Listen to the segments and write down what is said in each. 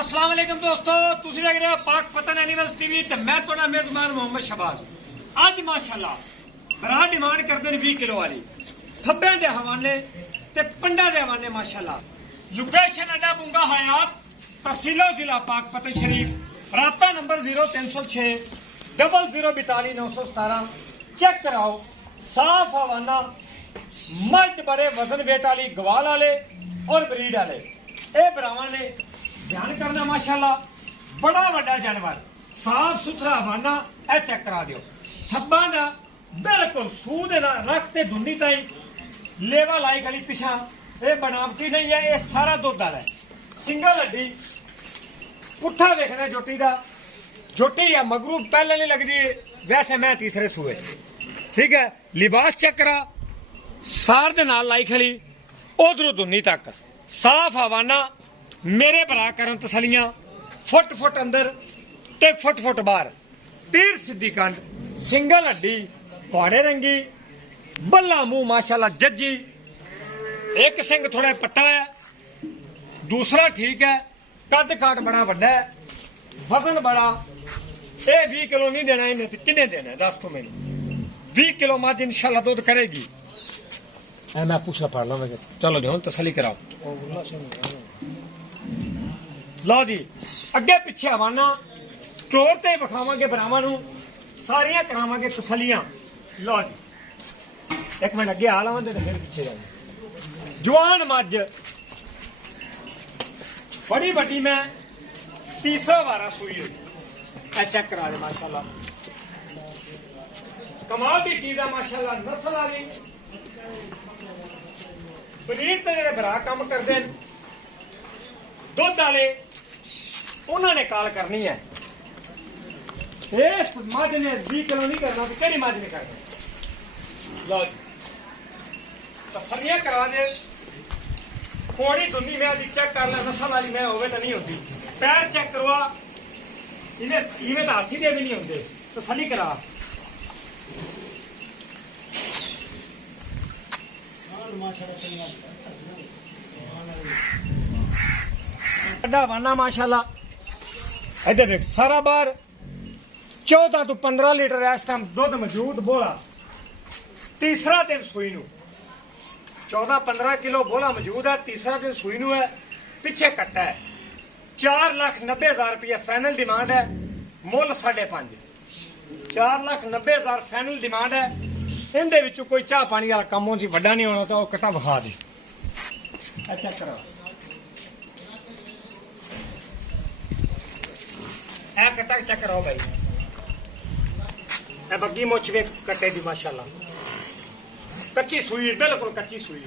अस्सलाम वालेकुम दोस्तों, तुसी देख रहे हो पाक पतन एनिमल्स टीवी ते मैं तुहाडा मेजबान मोहम्मद शहबाज। अज माशाअल्लाह बड़ा डिमांड करते हैं 20 किलो वाली थब्बे के हवाले ते पंडा के हवाले। माशाअल्लाह लोकेशन अड्डा बुंगा हयात, तहसीलो जिला पाक पतन शरीफ, राबता नंबर 0306 0042 917। चेक कराओ, साफ हवाना, मर्द बड़े वजन वेट वाली गवाल वाले और ब्रीड वाले। ये भरावां ने ध्यान करना माशाअल्लाह बड़ा वड्डा जानवर, साफ सुथरा हवाना। ए चेक करा दियो, थब्बा दा बिल्कुल सूद रखते दुनी ताई लेवा लाई खाली पिछा। ये बनावटी नहीं है, ये सारा दुध वाला है। सिंगल हड्डी, पुट्ठा देखना जोटी दा, जोटी या मगरू पहले नहीं लगती, वैसे मैं तीसरे सूए। ठीक है, लिबास चेक करा, सार दे नाल लाई खली उधरों दुनी तक साफ हवाना। मेरे भरा करन तसलियां, फुट फुट अंदर ते फुट फुट बाहर, तीर सीधी कंड, सिंगल हड्डी, पहाड़े रंगी, बल्ला मुंह माशाल्लाह जज्जी। एक सिंग थोड़ा पट्टा है, दूसरा ठीक है, कद काट बड़ा वड्डा है, वजन बड़ा। ये 20 किलो नहीं देना, इन्हें किन्ने देना है दस को मैंने। 20 किलो मज इंशाल्लाह दूध करेगी। मैं पूछना पड़ ला, चलो जो तसली कराओ। लो जी, अगे पिछे आवाना, चोर ते विखावांगे भरावां नूं, सारियां करावांगे तसलियां। लो जी, एक मिनट अगे आ लवां ते फिर पिछे जावां। जवान मज बड़ी वड्डी, मैं तीसरा वारा सूई हुई। चेक करा दे माशाल्लाह, कमाल की चीज है माशाल्लाह। नस्ल वाली ब्रीड ते जेहड़े भरा काम करते हैं दुध वाले, उन्होंने कॉल करनी है। इस मझ ने 20 किलो नहीं करना तो केड़ी मझ ने करना। लो तसलियां करा दे, कोड़ी दुनी मैं अभी चेक कर ला, नस्ल वाली मैं होवे तो नहीं होती। पैर चेक करवा, इवें तो हाथी दे भी नहीं होंगे। तसली करा, बड़ा वाना माशाल्लाह। इधर देख, सारा बार 14 तो 15 लीटर इस टाइम दुध मौजूद बोला। तीसरा दिन सूई नू 14-15 किलो बोला मौजूद है। तीसरा दिन सूई नू है, पिछे कट्टा है। 4,90,000 रुपया फाइनल डिमांड है, मुल 5.5। 4,90,000 फाइनल डिमांड है। इनदे विचों कोई चाह पानी वाला कम हो सी वड्डा नहीं होना, तो कट्टा विखा दे। अच्छा करो, ए कट्टा चेक करो भाई। ए बग्गी मुछ वे कट्टे दी माशाल्लाह, कच्ची सूई, बिल्कुल कच्ची सूई।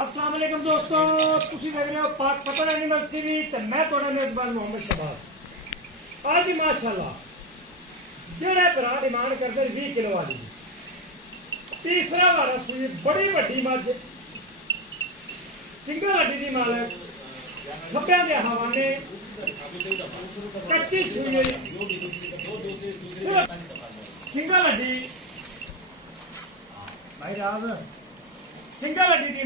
अस्सलाम वालेकुम दोस्तों, तुसी देख रहे हो पाक पतन एनिमल्स टीवी ते मैं तुहाडा मेजबान मोहम्मद शहबाज। आज माशाल्लाह जेड़े भरा डिमांड करते 20 किलो वाली, तीसरा वारा सूई, बड़ी वड्डी मज, सिंगल हड्डी दी मालक, थब्बियां दे हवाने, कच्ची सूई, सिंगल हड्डी भाई राज, सिंगल हड्डी दी